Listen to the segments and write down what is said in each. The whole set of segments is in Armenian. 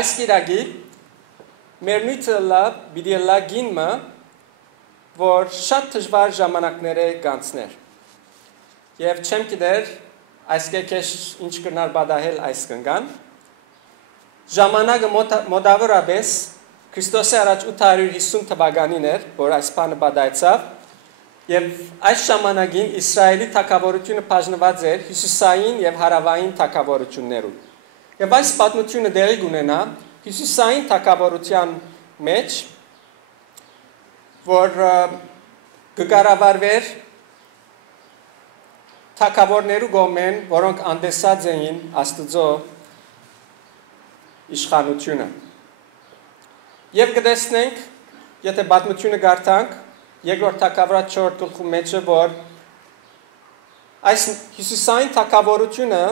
այս գիրագի մեր նույթը լա բիդի լա գինմը, որ շատ դժվար ժամանակներ է գանցներ։ Եվ չեմ գիտեր այս կեքեշ ինչ կնար բադահել այս կնգան։ Ժամանակը մոտավորապես Քրիստոսի առաջ 850 թվականին էր, որ այս բանը բադայցավ, եւ այս ժամանակին Իսրայելի թագավորությունը բաժնված էր հյուսիսային եւ հարավային թագավորություններով։ Եվ այս պատմությունը դեղի կունենա հյուսիսային թագավորության մեջ, որ կկառավարվեր թագավորներու կողմեն, որոնք անդեսած էին Աստծո իշխանությունը։ Եվ կտեսնենք, եթե պատմությունը կարդանք, երկրորդ թագավորաց 4 գլխու մեջը, որ այս հյուսիսային թագավորությունը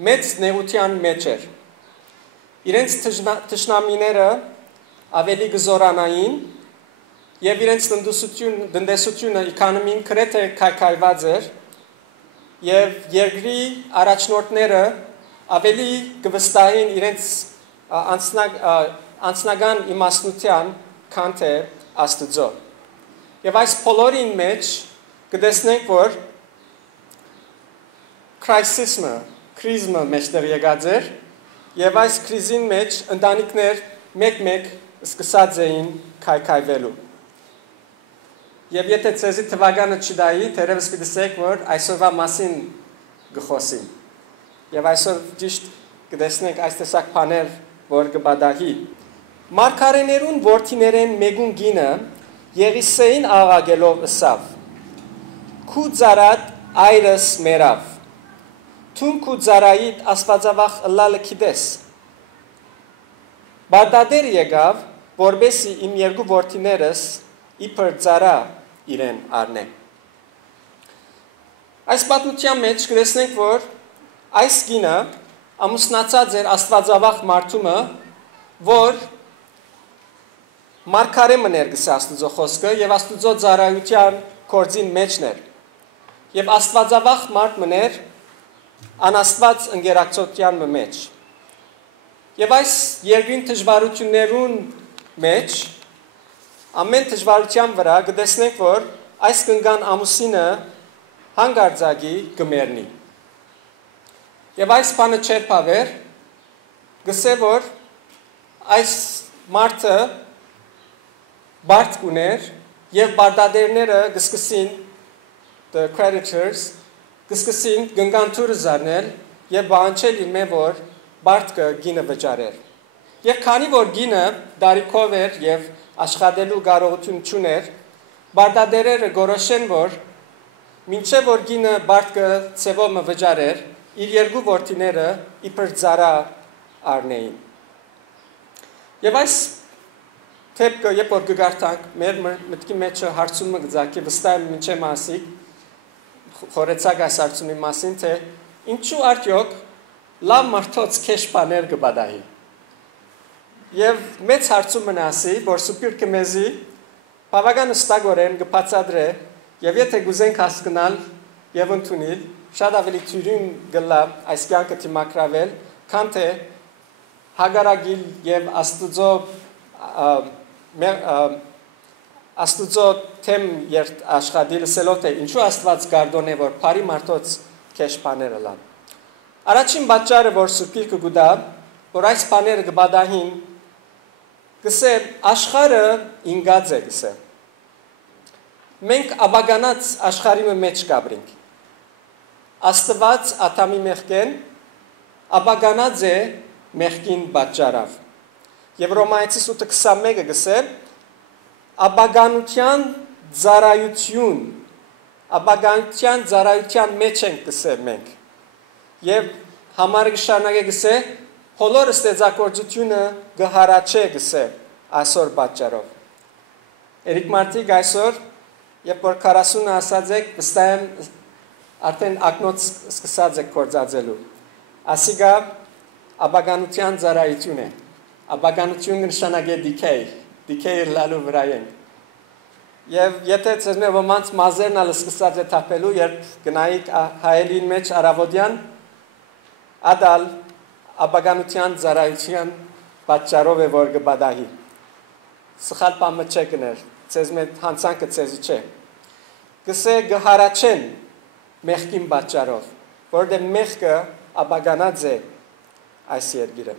մեծ նեղության մեջ էր։ Իրենց թշնամիները ավելի կզորանային եւ իրենց տնտեսությունը իքանոմին գրեթե քայքայված էր եւ երկրի առաջնորդները ավելի կվստահեին իրենց անձնական իմաստնության քան թե Աստծո։ Եվ այս բոլորին մեջ կտեսնենք, որ քրիզը մեջտեղ եկած էր, եւ այս քրիզին մեջ ընտանիքներ մեկ-մեկ սկսած էին քայքայվելու։ Եվ եթե ցեզի թվականը չդայի, թերևս կտեսեք, որ այսօրվա մասին գխոսին։ Եվ այսօր ճիշտ կտեսնենք այս տեսակ բաներ, որ կբադահի։ Մարգարեներուն որդիներեն մեկուն գինը Եղիսեին աղագելով ըսավ. Քու ծարատ այրս մերավ, թուն քու ծարայիդ աստվածավախ ըլլալը քիդես։ Բադադեր եկավ, որբեսի իմ երկու որդիներս իբր ծարա իրեն արնե։ Այս պատմության մեջ կտեսնենք, որ այս գինը ամուսնացած էր աստվածավախ մարդումը, որ մարգարե մներ գսե Աստծո խոսքը եւ Աստծո ծառայության կորձին մեջն էր։ Եվ աստվածավախ մարդ մներ անաստված ընկերակցության մեջ։ Եվ այս երկրին դժվարություններուն մեջ ամեն դժվարության վրա կտեսնենք, որ այս կնգան ամուսինը հանգարձակի կմեռնի։ Եվ այս բանը չէր բավեր, գսե որ այս մարդը բարդ կուներ եւ բարդադերները կսկսին the creditors կսկսին գնգանթուրը զարնել եւ բանջել իրմե որ բարդը գինը վճարեր։ Եվ քանի որ գինը դարիքով էր եւ աշխատելու կարողություն չուներ, բարդադերերը գորոշեն որ մինչեւ որ գինը բարդը ծևոմը վճարեր, իր երկու որդիները իբր ծառա արնեին։ Եվ այս թեփքը երբ որ գարտանք մեր մտքի մեջ հարցումը գծակի վստահ եմ ինչե մասի խորեցակ այս հարցումի մասին թե ինչու արդյոք լավ մարդոց քեշ բաներ կբադահի։ Եվ մեծ հարցումն ասի, որ սուպիրքը մեզի բավական ստագորեն կբացատրե եւ եթե գուզենք հասկանալ եւ ընդունել շատ ավելի թյուրին գլա այս կյանքը դիմակրավել, քան թե հագարագիլ եւ Աստուծո թեմ երդ աշխատիլ սելով թե ինչու Աստված գարդոն է որ բարի մարդոց քեշ բաները լան։ Առաջին պատճառը որ սուպիրքը գուտա, որ այս բաները կբադահին, գսե աշխարհը ինգած է գսե։ Մենք աբագանած աշխարհի մեջ կաբրինք։ Աստված ատամի մեղքեն աբագանած է մեղքին պատճառավ։ Եվ Ռոմայացիս 8:21-ը գսե աբագանության ծառայության մեջ ենք գսե մենք։ Եվ համարը գշարնագե գսե բոլոր ստեղծագործությունը գհարաչե գսե այսօր պատճառով։ Երիկ մարդիկ այսօր երբ որ 40-ը ասած եք վստահ եմ արդեն ակնոց սկսած եք կործածելու։ Ասիգա աբագանության ծառայություն է։ Աբագանությունը նշանակե decay լալու վրա են։ Եվ եթե ցեզմե ոմանց մազերն ալ սկսած է թափելու, երբ գնայիք հայելին մեջ արավոդյան, ադալ աբագանության ծառայության պատճառով է որ գբադահի։ Սխալ բանը չէ կներ, ցեզ մեծ հանցանքը ցեզի չէ։ Գսե գհարաչեն մեղքին պատճառով, որտեղ մեղքը աբագանած է այս երգիրը։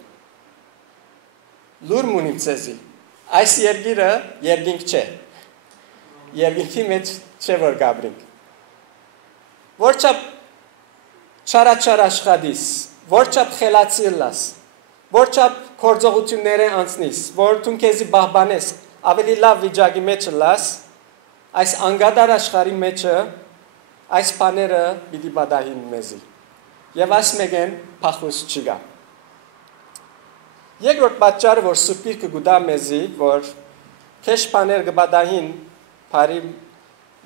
Լուր մունիմ ցեզի։ Այս երգիրը երգինք չէ։ Երգինքի մեջ չէ որ գաբրինք։ Որչափ չարաչար աշխատիս, որչափ խելացիր լաս, որչափ կորձողությունները անցնիս, որ դու քեզի բահբանես, ավելի լավ վիճակի մեջ լաս, այս անգադար աշխարհի մեջը այս բաները պիտի բադահին մեզի։ Եվ այս մեկեն փախուս չկա։ Երկրորդ պատճառը որ սուպիրքը գուտա մեզի, որ քեշ բաներ գբադահին բարի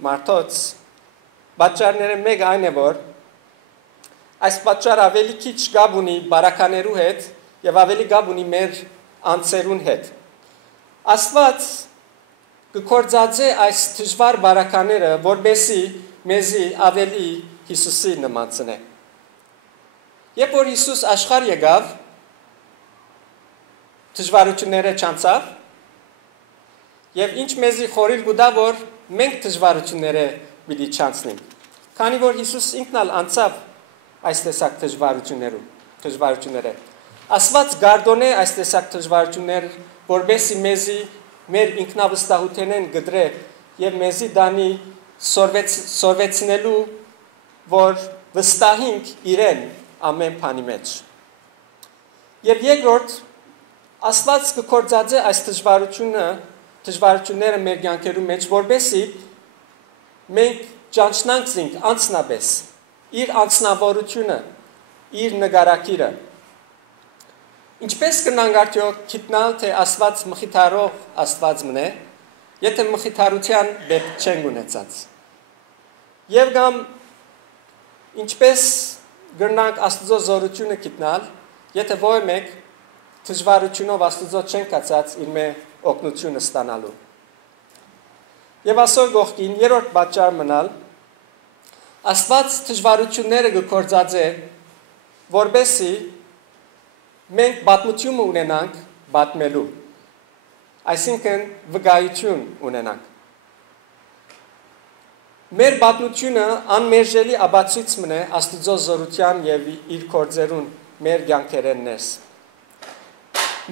մարդոց, պատճառները մեկը այն է որ այս պատճառը ավելի քիչ գաբ ունի բարականերու հետ եւ ավելի գաբ ունի մեր անձերուն հետ։ Աստված կկործածե այս դժվար բարակաները, որբեսի մեզի ավելի Հիսուսի նմանցնե։ Երբ որ Հիսուս աշխարհ եկավ, դժվարությունները չանցավ, եւ ինչ մեզի խորիլ գուտա որ մենք դժվարությունները պիտի չանցնենք։ Քանի որ Հիսուս ինքն ալ անցավ այս տեսակ դժվարությունները։ Աստված գարդոնե այս տեսակ դժվարություններ, որբեսի մեզի մեր ինքնավստահութենեն գդրե եւ մեզի դանի սորվեցնելու, որ վստահենք իրեն ամեն բանի մեջ։ Եվ երկրորդ, Աստված կկործածե այս դժվարությունները մեր կյանքերու մեջ, որբեսի մենք ճանչնանք զինք անցնաբես, իր անցնավորությունը, իր նգարակիրը։ Ինչպես կնանք արդյոք գիտնալ, թե Աստված մխիթարող Աստված մնե, եթե մխիթարության դեպք չենք ունեցած։ Եվ կամ ինչպես կնանք Աստծո զորությունը գիտնալ, եթե ոչ մեկ դժվարությունով Աստծո չենք կացած իր մեր օգնությունը ստանալու։ Եվ ասոր գողքին երրորդ պատճառ մնալ, Աստված դժվարությունները կկործածե, որբեսի մենք պատմություն ունենանք պատմելու, այսինքն վկայություն ունենանք։ Մեր պատմությունը անմերժելի աբացույց մնե Աստծո զորության եւ իր գործերուն մեր կյանքերեն ներս։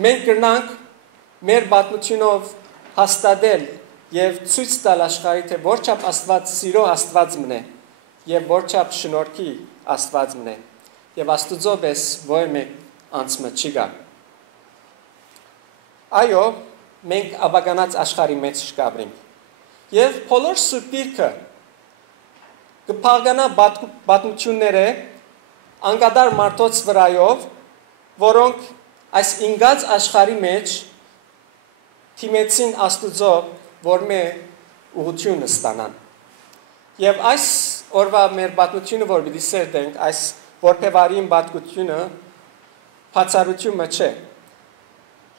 Մենք կրնանք մեր պատմությունով հաստատել եւ ցույց տալ աշխարհի թե որչափ Աստված սիրո Աստված մնե եւ որչափ շնորհքի Աստված մնե եւ Աստծո պես ոչ մեկ անցմը չի գա։ Այո, մենք աբագանած աշխարհի մեջ շկաբրինք եւ բոլոր սուպիրքը կփաղանա պատմությունները անգադար մարդոց վրայով, որոնք այս ինգած աշխարհի մեջ թիմեցին Աստուծո, որ մեր ուղղությունը ստանան։ Եվ այս օրվա մեր պատմությունը, որ պիտի սերտենք, այս որբևարին պատմությունը բացառությունը չէ։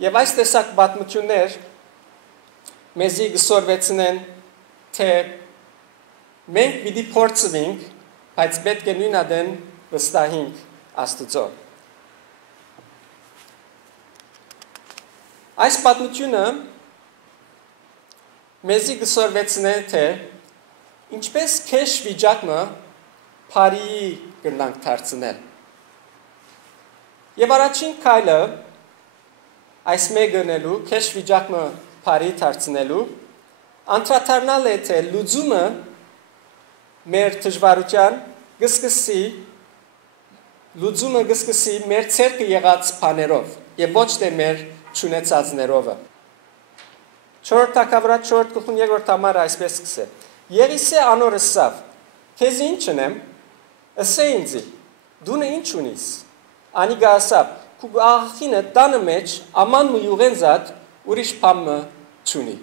Եվ այս տեսակ պատմություններ մեզի գսորվեցնեն, թե մենք պիտի փորձվենք, բայց պետք է նույնադեն վստահենք Աստուծո։ Այս պատմությունը մեզի գսորվեցնե, թե ինչպես քեշ վիճակը բարի կրնանք դարձնել։ Եվ առաջին քայլը այս մեկնելու քեշ վիճակը բարի դարձնելու անդրադառնալ է թե լուծումը մեր դժվարության գսկսի մեր ցերկը եղած բաներով եւ ոչ թե մեր չունեցածներով։ 4 Թագավորաց 4 գլխուն 2-րդ համարը այսպես սկսե. Եղիսե անոր ըսավ. Քեզ ինչ ունեմ, ըսե ինձի, դու ինչ ունիս։ Անիգա ասավ. Քու աղախինը տանը մեջ աման ու յուղեն զատ ուրիշ բամը չունի։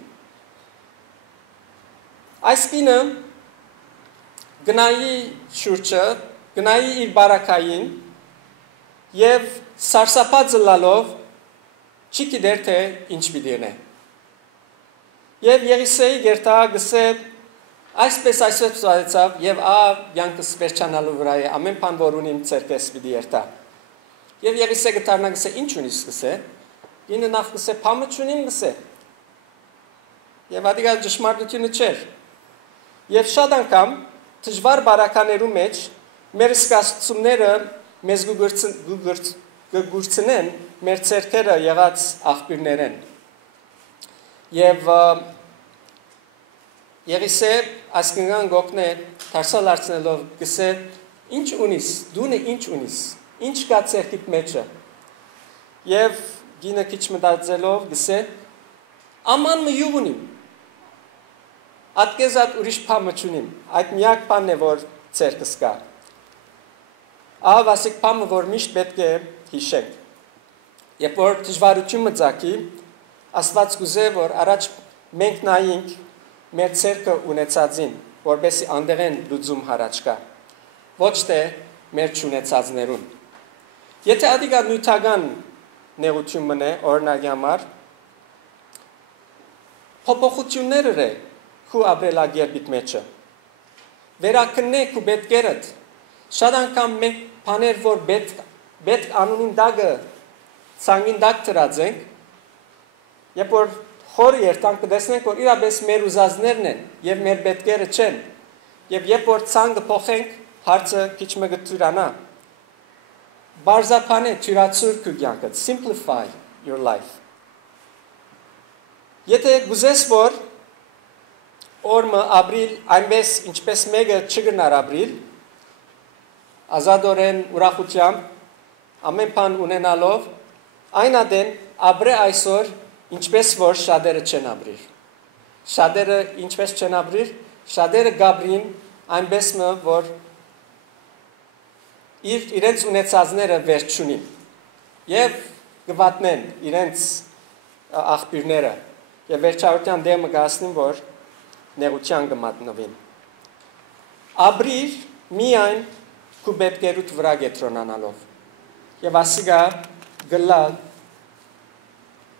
Այս կինը գնայի շուրջը, գնայի իր բարակային եւ սարսափած լալով չի գիտեր թե ինչ պիտի անե։ Եվ Եղիսեի գերտա գսե այսպես ծածկացավ եւ յանքս վերջանալու վրա է ամեն բան որ ունիմ ցերկես պիտի երթա։ Եվ Եղիսե գտարնա գսե ինչ ունիս գսե ինը նախ գսե փամը չունին գսե։ Եվ ադիգա ճշմարտությունը չէր։ Եվ շատ անգամ դժվար բարականերու մեջ մեր սկացությունները մեզ գուրցնեն մեր ցերքերը եղած աղբյուրներեն։ Եվ Եղիսե ասկնգան գոկնե թարսալ արցնելով գսե ինչ ունիս, դունը ինչ ունիս, ինչ կա ցերքիդ մեջը։ Եվ գինը քիչ մտածելով գսե աման մյուղ ունիմ։ Ատկեզատ ուրիշ փամը չունիմ, այդ միակ բանն է, որ ցերքս կա։ Ավասիկ փամը, որ միշտ պետք է հիշենք։ Երբ որ դժվարություն մծակի, Աստված գուզե, որ առաջ մենք նայենք մեր ցերքը ունեցածին, որբեսի անդեղեն լուծում հարաճ կա, ոչ թե մեր չունեցածներուն։ Եթե ադիգա նյութական նեղություն մնե, օրինակի համար, փոփոխություններ է քու ապրելակերպիդ մեջը։ Վերակնե քու պետքերդ։ Շատ անգամ մենք բաներ, որ պետք անունին դագը ցանգին դակ դրածենք, երբ որ խորը երտանք կտեսնենք, որ իրապես մեր ուզածներն են եւ մեր պետքերը չեն։ Եվ երբ որ ցանկը փոխենք, հարցը քիչ մը գտուրանա։ Բարձապանե թյուրացուր քու կյանքը, simplify your life։ Եթե գուզես որ օրը ապրիլ այնպես ինչպես մեկը չգնար ապրիլ, ազատորեն ուրախությամբ ամեն բան ունենալով, այն ադեն ապրե այսօր ինչպես որ շատերը չեն ապրիր։ Շատերը ինչպես չեն ապրիր, շատերը գաբրին այնպես որ իրենց ունեցածները վերջ չունին եւ գվատնեն իրենց աղբյուրները եւ վերջավորության դեմը գասնին, որ նեղության կմատնվին։ Ապրիր միայն քու պետքերուդ վրա գետրոնանալով եւ ասիգա գլալ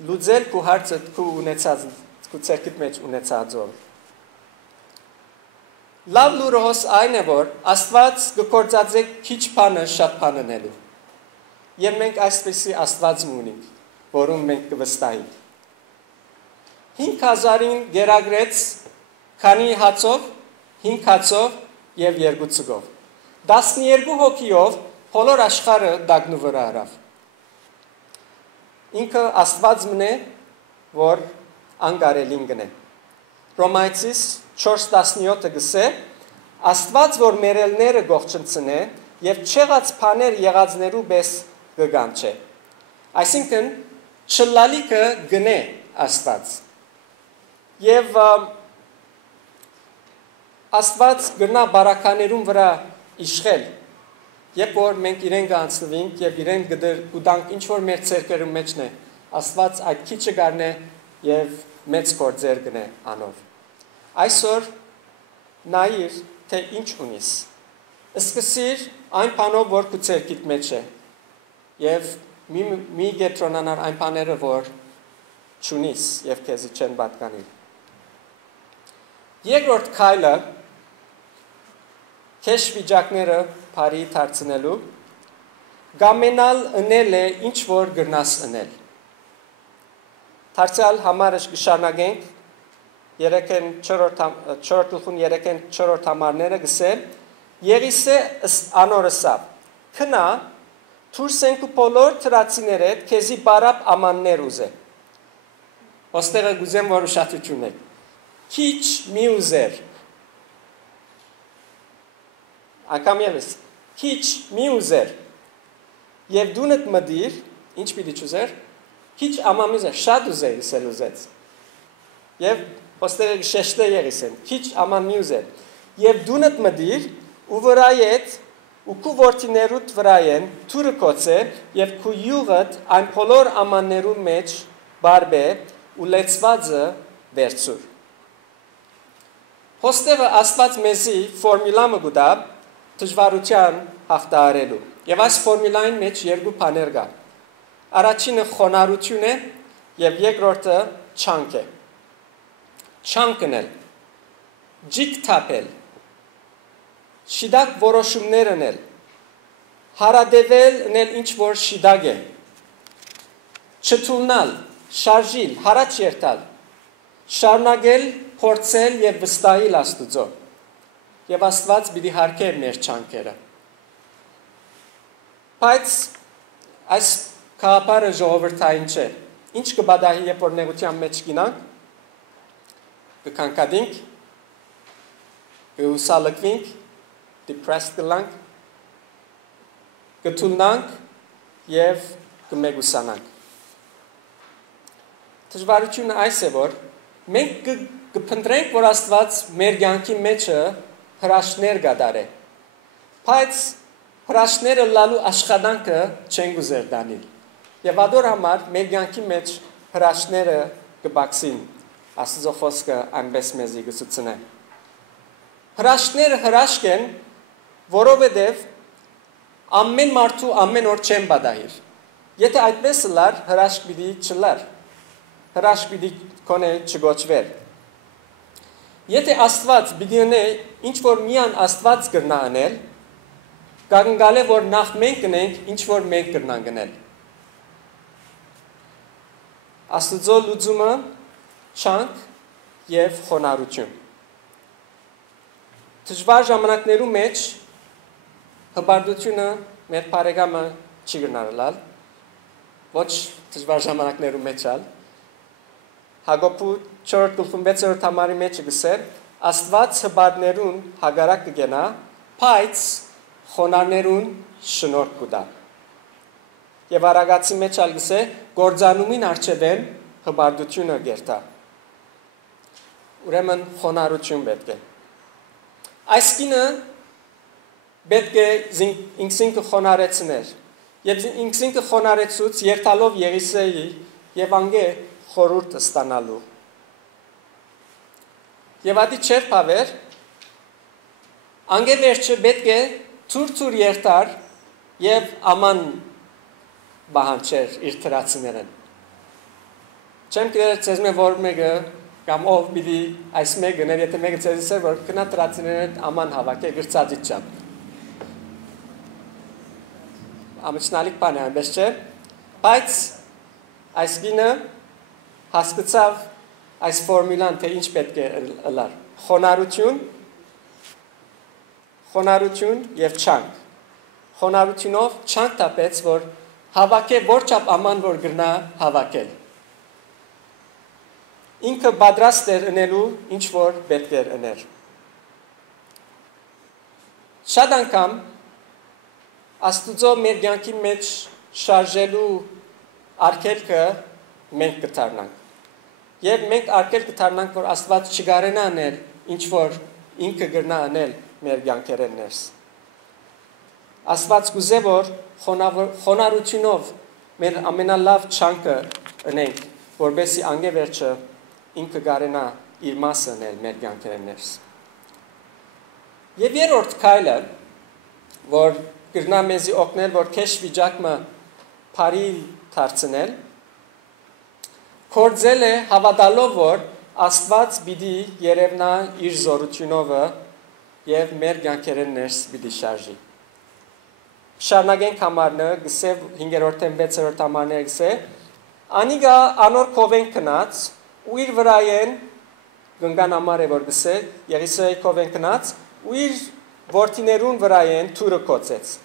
լուծել քու հարցը քու ունեցած քու ցերքիդ մեջ ունեցածով։ Լավ լուրոս այն է, որ Աստված գործածե քիչ բանը շատ բաննելու։ Եվ մենք այսպեսի Աստված ունենք, որում մենք կվստահենք։ 5000-ին գերագրեց քանի հացով, 5 հացով եւ 2 ցգով։ 12 հոգիով բոլոր աշխարհը դագնու վրա արավ։ Ինքը Աստված մնե, որ անկարելին գնե։ Ռոմայցիս 4:17-ը գսե, Աստված, որ մերելները գողջնցնե եւ չեղած բաներ եղածներու պես գգանչե։ Այսինքն չլալիկը գնե Աստված։ Եվ Աստված գնա բարականերուն վրա իշխել։ Երբ որ մենք իրեն գանցնվենք եւ իրեն գտանք ինչ որ մեր ցերկերում մեջն է, Աստված այդ քիչը գարնե եւ մեծ գործեր գնե անով։ Այսօր նայիր, թե ինչ ունիս։ Սկսիր այն բանով, որ քու ցերկիդ մեջ է եւ մի գետրոնանար այն բաները, որ չունիս եւ քեզի չեն պատկանի։ Երկրորդ քայլը քեշ վիճակները բարի դարձնելու գամենալ ընել է ինչ որ գրնաս ընել։ Դարձյալ համարը կշարունակենք 3-4 համարները գսել Եղիսե անորսա քնա թուրսենք ու բոլոր թրացիները քեզի բարապ ամաններ ուզե։ Ոստեղը գուզեմ որ ուշադրություն եք։ Քիչ մի ուզեր։ Ակամ եւս քիչ մի ուզեր եւ դունդ մդիր ինչ պիտի չուզեր քիչ ամամիզը շատ ուզեր իսել ուզեց եւ ոստերը շեշտը եղիսեն քիչ ամամի ուզեր եւ դունդ մդիր ու վրայետ ու քու որդիներուդ վրայեն թուրը կոցե եւ քու յուղդ այն բոլոր ամաններու մեջ բարբե ու լեցվածը վերցուր ոստերը Աստված մեզի ֆորմուլա մգուտա դժվարության հաղթահարելու։ Եվ այս ֆորմուլային մեջ երկու բաներ կա։ Առաջինը խոնարհություն է եւ երկրորդը չանք է։ Չանկնել, ջիկ թափել, շիդակ որոշումներ անել, հարադեվել անել ինչ որ շիդակ է։ չթուլնալ, շարժիլ, հարաճ երթալ, շարունակել, փորձել եւ վստահել Աստուծո։ Եվ Աստված պիտի հարգե մեր չանքերը։ Բայց այս կապարը ժողովրդային չէ։ Ինչ կբադահի, երբ որ նեղության մեջ գինանք, կքանքադինք, կուսալկվինք, depressed կլանք, կթուլնանք եւ կմեգուսանանք։ Դժվարությունը այս է, որ մենք կփնտրենք, որ Աստված մեր կյանքի մեջը հրաշքներ կդարե։ Բայց հրաշքները լալու աշխատանքը չեն գուզեր դանել։ Եվ ադոր համար մեր կյանքի մեջ հրաշքները կբացին։ Աստծո խոսքը այնպես մեզի կցուցնե։ Հրաշքները հրաշք են, որովհետև ամեն մարդու ամեն օր չեն բադահիր։ Եթե այդպես լար, հրաշք պիտի չլար։ Հրաշք պիտի կոնե չգոչվեր։ Եթե Աստված պիտի ունե ինչ որ միան Աստված կրնա անել, կանգնալ է որ նախ մենք կնենք, ինչ որ մենք կրնան գնել։ Աստծո լուծումը չանք եւ խոնարհություն։ Դժվար ժամանակներու մեջ հբարդությունը մեր բարեկամը չի գնալալ, ոչ դժվար ժամանակներու մեջ ալ։ Հակոբու 4:6 համարի մեջ գսեր, Աստված հբարդներուն հագարակ կգենա, բայց խոնարհներուն շնորհք կուտա։ Եվ Արագացի մեջ ալ գսե, գործանումին արժևեն հբարդությունը գերտա։ Ուրեմն խոնարհություն պետք է։ Այս կինը պետք է ինքսինքը խոնարեցներ։ Եվ ինքսինքը խոնարեցուց երթալով Եղիսեի եւ անգե խորուրդ ստանալու։ Եվ ադի չեր պավեր, անգե վերջը պետք է թուր երթար եւ աման բահանչեր իր տրացիներեն։ Չեմ կրեր ծեզ մե որ մեկը կամ ով պիտի այս մեկը ներ, եթե մեկը ծեզ էր, որ կնա տրացիներեն աման հավաք է գրծածիտ չապ։ Ամիջնալիք բան է այնպես չէ, բայց այս գինը հասկացավ այս ֆորմուլան, թե ինչ պետք է լար։ Խոնարհություն եւ չանք։ Խոնարհությունով չանք տապեց, որ հավաքե որ չափ աման որ գրնա հավաքել։ Ինքը պատրաստ էր ընելու ինչ որ պետք էր ըներ։ Շատ անգամ Աստուծո մեր կյանքի մեջ շարժելու արգելքը մենք կդառնանք։ Եվ մենք արգել կդառնանք, որ Աստված չգարենա անել ինչ որ ինքը գրնա անել մեր կյանքերեն ներս։ Աստված կուզե որ խոնարհությունով մեր ամենալավ չանկը ընենք, որբեսի անգե վերջը ինքը գարենա իր մասը անել մեր կյանքերեն ներս։ Եվ երրորդ քայլը, որ կրնա մեզի օգնել, որ քեշ վիճակը բարի դարձնել, կործել է հավատալով, որ Աստված պիտի երևնա իր զորությունով եւ մեր կյանքերեն ներս պիտի շարժի։ Շարունակենք համարը, գսե 5-րդ 6-րդ համարները գսե, անիգա անոր կովեն կնած, ու իր վրայեն գնգան համար է որ գսե, Եղիսեի կովեն կնած, ու իր որդիներուն վրայեն թուրը կոծեց։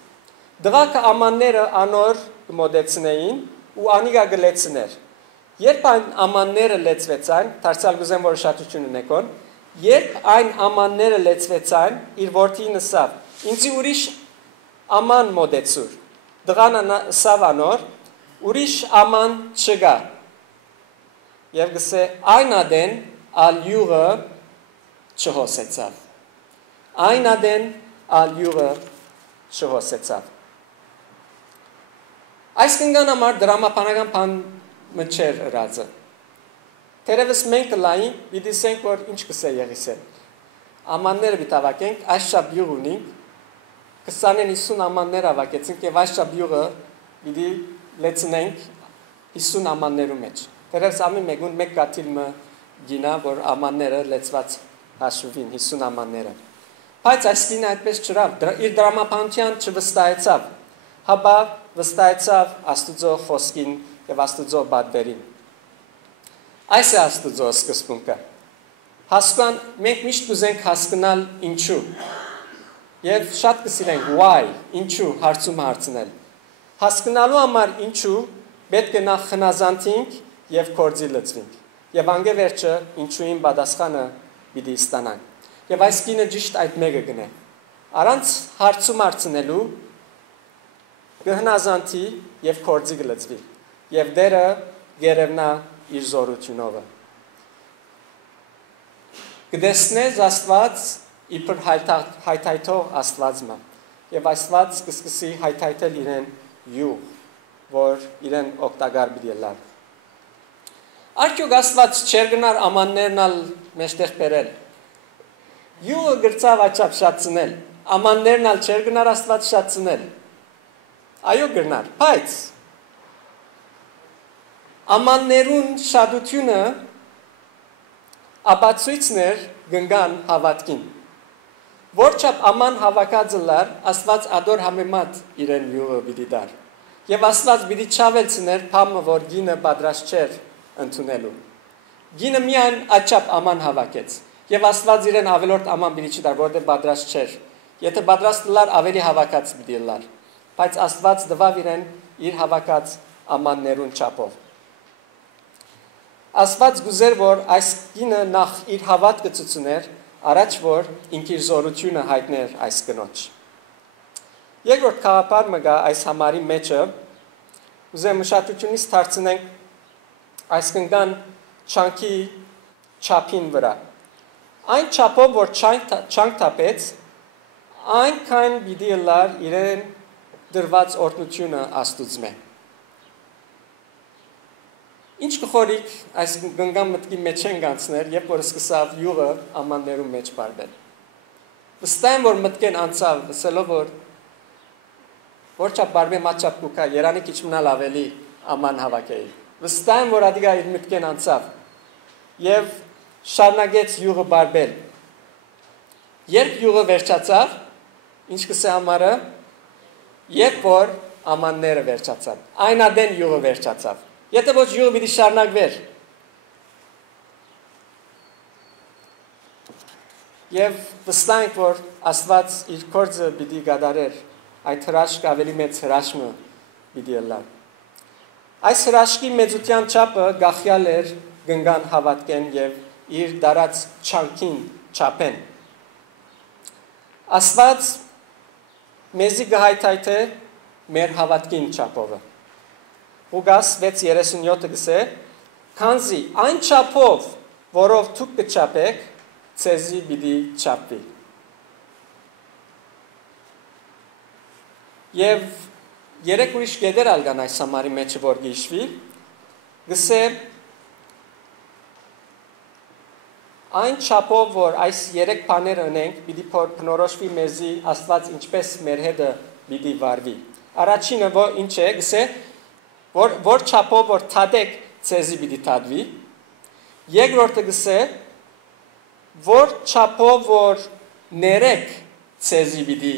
Դղակը ամանները անոր կմոդեցնեին ու անիգա գլեցներ։ Երբ այն ամանները լեցվեցան, դարձյալ գուզեմ որ շատություն ունեկոն, երբ այն ամանները լեցվեցան, իր որդին ասավ, ինձի ուրիշ աման մոդեցուր, դղան ասավ անոր, ուրիշ աման չգա, և գսե այն ադեն ալ յուղը չհոսեցավ, այն ադեն ալ յուղը չհոսեցավ։ Այս կնգան համար դրամապանական պան մչեր ռածը։ Թերևս մենք լային, վիդիսենք, որ ինչ կսե Եղիսեն։ Ամանները վիտավակենք, այս շապ յուղ ունինք, 20-50 ամաններ ավակեցինք և այս շապ յուղը վիդի լեցնենք 50 ամաններու մեջ։ Թերևս ամի մեկուն մեկ կաթիլմը գինա, որ ամանները լեցված հաշվին, 50 ամանները։ Բայց այս կինը այդպես չրավ, իր դրամապանության չվստահեցավ, հաբա վստահեցավ Աստուծո խոսքին եւ Աստուծո բادرին։ Այս է Աստուծո սկզբունքը։ Հասկան մենք միշտ կուզենք հասկանալ ինչու։ Եվ շատ կսիրենք why, ինչու հարցում հարցնել։ Հասկանալու համար ինչու պետք է նախ խնազանթենք եւ կորձի լծվենք։ Եվ անգևերջը ինչուին պատասխանը պիտի ստանանք։ Եվ այս կինը ճիշտ այդ մեկը գնե։ Առանց հարցում հարցնելու կհնազանթի եւ կորձի կլծվի։ Եվ դերը գերևնա իր զորությունով։ Կդեսնես Աստված իբր հայթայթող Աստվածը եւ Աստված կսկսի հայթայթել իրեն յուղ, որ իրեն օգտակար պիտի լար։ Արդյոք Աստված չեր գնար ամաններն ալ մեջտեղ բերել։ Յուղը գրծավ աչափ շատցնել, ամաններն ալ չեր գնար Աստված շատցնել։ Այո գնար, բայց ամաններուն շատությունը ապացույցներ գնգան հավատքին։ Որչափ աման հավաքածը լար, Աստված ադոր համեմատ իրեն յուղը պիտի դար։ Եվ Աստված պիտի չավելցներ փամը, որ գինը պատրաստ չէր ընդունելու։ Գինը միայն աչափ աման հավաքեց։ Եվ Աստված իրեն ավելորդ աման պիտի չդար, որտեղ պատրաստ չէր։ Եթե պատրաստ լար, ավելի հավաքած պիտի լար։ Բայց Աստված տվավ իրեն իր հավաքած ամաններուն չափով։ Աստված գուզեր, որ այս գինը նախ իր հավատքը ցուցներ, առաջ որ ինքն իր զորությունը հայտներ այս կնոջ։ Երկրորդ խաղապար մգա այս համարի մեջը, ուզեմ ուշադրությունից դարձնենք այս կնգան չանքի չափին վրա։ Այն չափով, որ չանք թափեց, այնքան պիտի լար իրեն դրված օրհնությունը Աստուծմե։ Ինչ կխորիկ այս գնգամ մտքի մեջ են գանցներ, երբ որ սկսավ յուղը ամաններում մեջ բարբել։ Վստահ եմ, որ մտքեն անցավ, ասելով որ չափ բարբե մաչափ կուկա, երանի քիչ մնալ ավելի աման հավաքեի։ Վստահ եմ, որ ադիգա իր մտքեն անցավ եւ շարունակեց յուղը բարբել։ Երբ յուղը վերջացավ, ինչ կսե համարը, երբ որ ամանները վերջացան, այն ադեն յուղը վերջացավ։ Եթե ոչ յուղը պիտի շարունակվեր։ Եվ վստահ ենք, որ Աստված իր գործը պիտի կատարեր, այդ հրաշք ավելի մեծ հրաշքը պիտի լար։ Այս հրաշքի մեծության չափը գախյալ էր գնգան հավատքեն եւ իր դարած չանքին չափեն։ Աստված մեզի գահայթայթե մեր հավատքին չափովը։ Ղուկաս 6:37 գսե, քանզի այն չափով, որով դուք կչափեք, ցեզի պիտի չափվի։ Եվ երեք ուրիշ գեդեր ալգան այս համարի մեջ որ գիշվի, գսե այն չափով, որ այս երեք բաները ունենք, պիտի փնորոշվի մեզի Աստված ինչպես մեր հետը պիտի վարվի։ Առաջինը որ ինչ է, գսե որ չափով որ թադեք ցեզի պիտի թադվի, երկրորդը գսե որ չափով որ ներեք ցեզի պիտի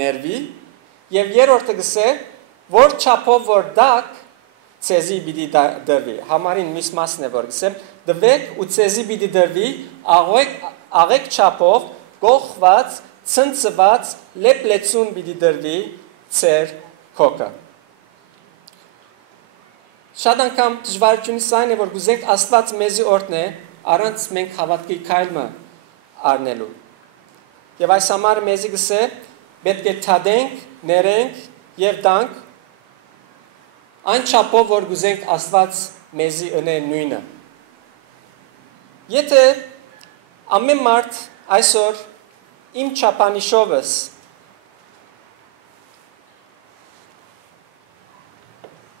ներվի, եւ երրորդը գսե որ չափով որ դակ ցեզի պիտի դրվի։ Համարին միս մասն է որ գսեմ դվեք ու ցեզի պիտի դրվի աղեք չափով գողված ցնցված լեփլեցուն պիտի դրվի ցեր քոկը։ Շատ անգամ դժվարությունից այն է, որ գուզենք Աստված մեզի օրհնե, առանց մենք հավատքի քայլը առնելու։ Եվ այս համարը մեզի գսե, պետք է թադենք, ներենք եւ տանք այն չափով, որ գուզենք Աստված մեզի ընե նույնը։ Եթե ամեն մարդ այսօր իմ չափանիշովս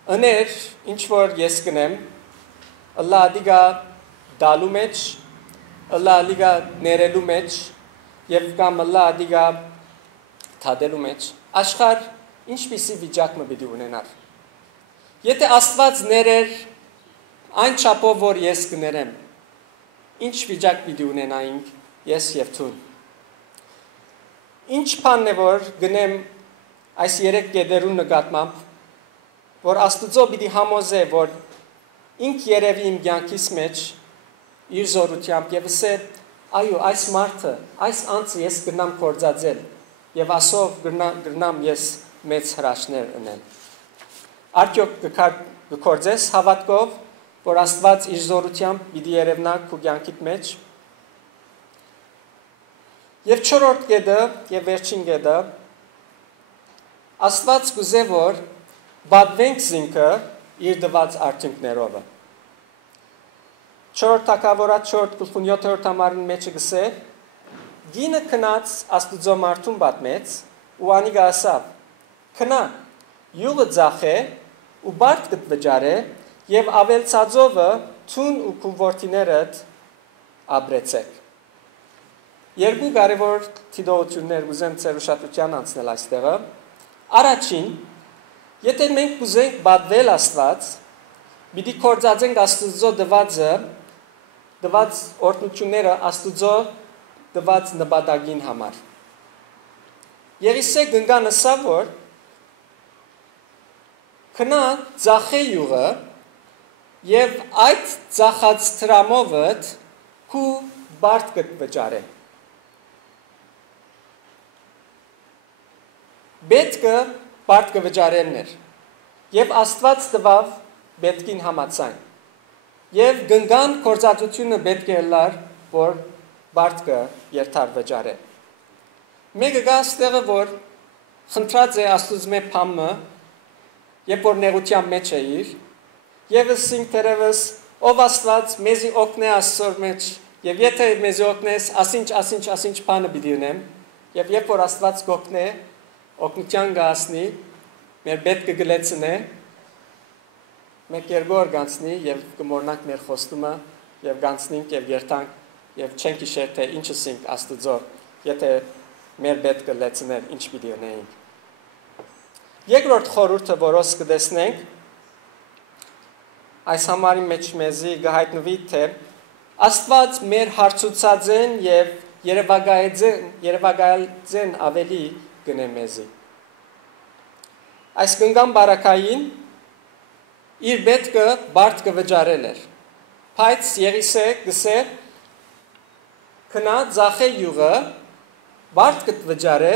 Աներ, ինչ որ ես կնեմ, ըլլա ադիգա դալու մեջ, ըլլա ադիգա ներելու մեջ, եւ կամ ըլլա ադիգա թադելու մեջ, աշխար ինչպիսի վիճակը պիտի ունենար։ Եթե Աստված ներեր այն չափով, որ ես կներեմ, ինչ վիճակ պիտի ունենայինք ես եւ ցուն։ Ինչ բանն է որ գնեմ այս երեք գեդերուն նկատմամբ որ Աստուծո պիտի համոզե, որ ինք երևի իմ կյանքիս մեջ իր զորությամբ եւ ասե, այո, այս մարդը, այս անձը ես կգնամ կործածել եւ ասով կգնամ ես մեծ հրաշքներ ունենալ։ Արդյոք կկործես հավատքով, որ Աստված իր զորությամբ պիտի երևնա քո կյանքիդ մեջ։ Եվ չորրորդ կետը եւ վերջին կետը Աստված կուզե որ բադվենք զինքը իր դված արդյունքներով։ Չորրորդ թագավորաց 4:7 համարին մեջ գսե գինը քնած Աստուծո մարդուն պատմեց ու անիգա ասավ քնա յուղը ձախե ու բարդ կտվճարե եւ ավելցածովը ցուն ու քու որդիներդ ապրեցեք։ Երկու կարևոր դիտողություններ ուզեմ ձեր ուշադրության անցնել այստեղը։ Առաջին, եթե մենք կուզենք բադվել Աստված, պիտի կործածենք Աստուծո դված օրհնությունները Աստուծո դված նպատակին համար։ Եղիսե գնգան ասավ որ քնա ձախե յուղը եւ այդ ձախած տրամովդ քու բարդ կտվճարե։ Պետքը բարդ կվճարելն էր եւ Աստված տվավ պետքին համացան եւ գնգան կործածությունը պետք է լար որ բարդ կերթար վճարե մեկը գա ստեղը որ խնդրած է Աստուծո մեծ փամը երբ որ նեղության մեջ է իր եւ ասին դերևս ով Աստված մեզի օգնե Աստծոր մեջ եւ եթե մեզի օգնես ասինչ բանը պիտի ունեմ եւ երբ որ Աստված կօգնե օգնության գասնի մեր պետք կգլեցնե մեկ երկու գանցնի եւ կմորնանք մեր խոստումը եւ գանցնենք եւ երթանք եւ չենք իշեր թե ինչը սինք Աստծո եթե մեր պետք կլեցներ ինչ պիտի ունենք երկրորդ խորհուրդը որոս կտեսնենք այս համարի մեջ մեզի գահիտնվի թե Աստված մեր հարցուցածեն եւ երևակայելցեն ավելի գնե մեզի այս գնգան բարակային իր պետքը բարդ կվճարել էր բայց Եղիսե գսե քնա ձախե յուղը բարդ կվճարե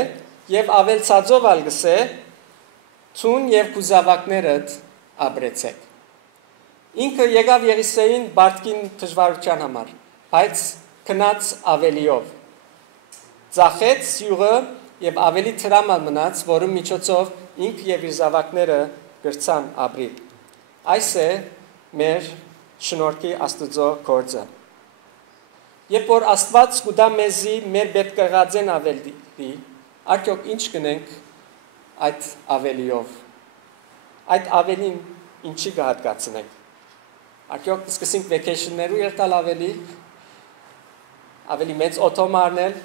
եւ ավելցածով ալ գսե ցուն եւ կուզավակներդ ապրեցեք ինքը եկավ Եղիսեին բարդքին դժվարության համար բայց քնած ավելիով ձախեց յուղը եւ ավելի տրամալ մնաց, որում միջոցով ինքը եւ իր զավակները գրցան ապրիլ։ Այս է մեր շնորհքի Աստուծո գործը։ Երբ որ Աստված կուտա մեզի մեր պետք եղածեն ավելի, արդյոք ինչ կնենք այդ ավելիով։ Այդ ավելին ինչի կհատկացնենք։ Արդյոք սկսենք vacation-ներու երթալ ավելի մեծ օտո մարնել,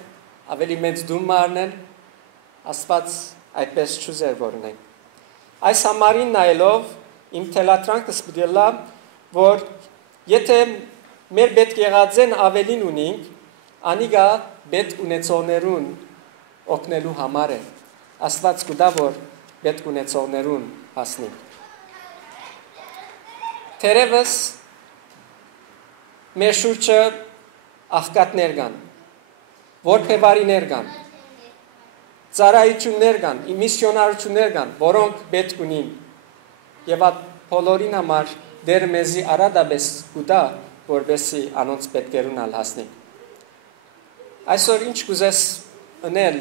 ավելի մեծ դում մարնել, Աստված այդպես չուզեր որ ունենք։ Այս համարին նայելով իմ թելատրանքս պիտի լա, որ եթե մեր պետք եղածեն ավելին ունենք, անիգա պետք ունեցողներուն օգնելու համար է։ Աստված կուտա որ պետք ունեցողներուն հասնենք։ Թերևս մեր շուրջը աղքատներ կան, որբևարիներ կան, ծառայություններ կան, միսիոնարություններ կան, որոնք պետք ունին եւ այդ բոլորին համար դեր մեզի արադաբես կուտա, որբեսի անոնց պետքերուն ալ հասնենք։ Այսօր ինչ կուզես ունել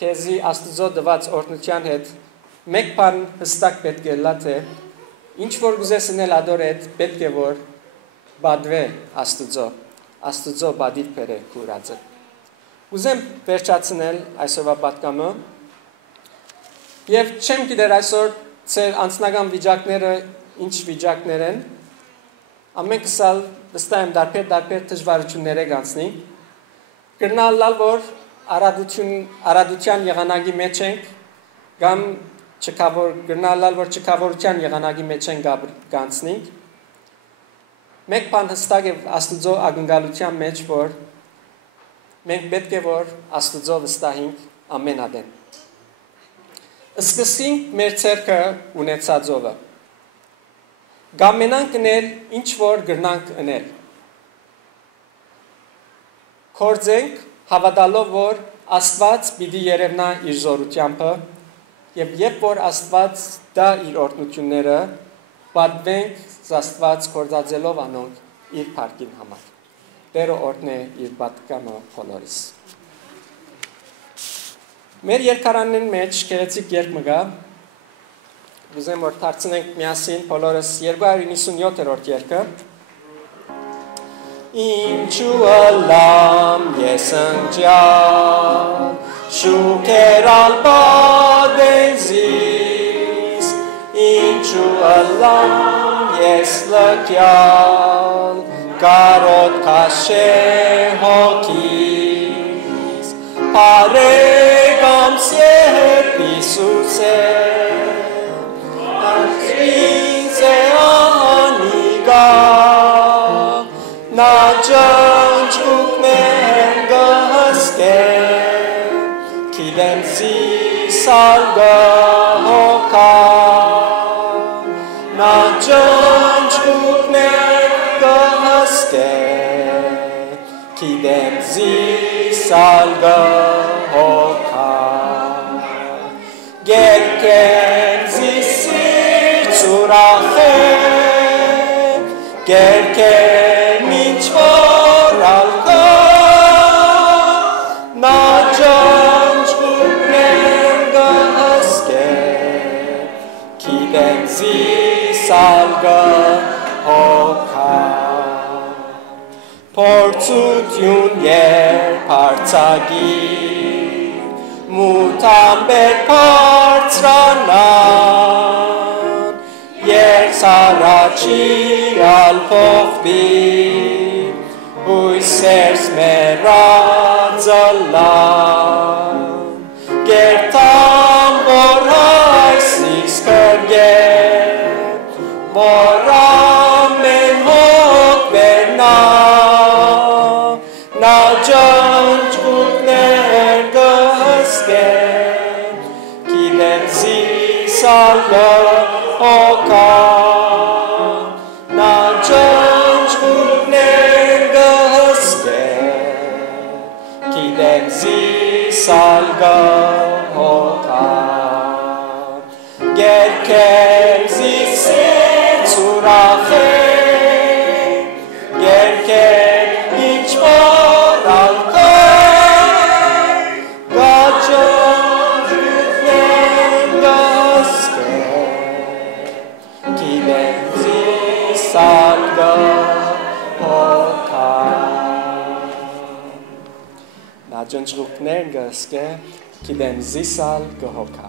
քեզի Աստուծո դված օրհնության հետ, մեկ բան հստակ պետք է լա թե ինչ որ կուզես ունել ադոր հետ պետք է որ բադվե Աստուծո բադիվ բերե կուրածը։ Ուզեմ վերջացնել այսօրվա պատկամը եւ չեմ գիտեր այսօր ծեր անձնական վիճակները ինչ վիճակներ են ամենքս ալ վստահ եմ դարբեր դժվարություններ կանցնի կրնալ որ արադության եղանակի մեջ ենք կամ կրնալ որ չքավորության եղանակի մեջ ենք կանցնենք մեկ բան հստակ է Աստուծո ակնկալության մեջ որ մենք պետք է որ Աստուծո վստահենք ամեն ադեն։ Սկսենք մեր ցերկը ունեցածովը։ Գամենանք ընել, ինչ որ գրնանք ընել։ Կործենք հավատալով, որ Աստված պիտի երևնա իր զորությանքը եւ երբ որ Աստված դա իր օրհնությունները պատվենք Աստված կործածելով անոնք իր փառքին համար։ Տերը օրհնե իր պատկամը բոլորիս։ Մեր երկարանին մեջ գեղեցիկ երգ մը գա։ Ուզեմ որ դարձնենք միասին բոլորս 297-րդ երգը։ Ինչու ալամ ես ընջալ, շուքեր ալպադենզիս, ինչու ալամ ես լկյալ, կարոտ կաշե հոգիս, պարեգամ սեպ Իսուս է, ակրինց է անիգա, նա ջնջուկներ գհսկեր, կիդեմ զիսալ գհոկա, նա ջնջուկներ գհսկեր, կիդեմ զիսալ գհոկա, գերկեր զիսիր ծուրախեր, գերկեր Minchor alka na janjukner gaske kidem zisalga hoka portsutyun yer partsagi mutamber partsranan yer sarachi alpofbi Uysers merazzalan Gertam boraysis kerger Boram men hok berna Na janjukner găsker Kidem zisalga hoka Na janjukner Kidem zisalga hoka Gerker zisir tsurache Gerker minchmor alka Gajan jutnen gaske Kidem zisalga hoka Najanjrukner gaske kidem zisal gehokal.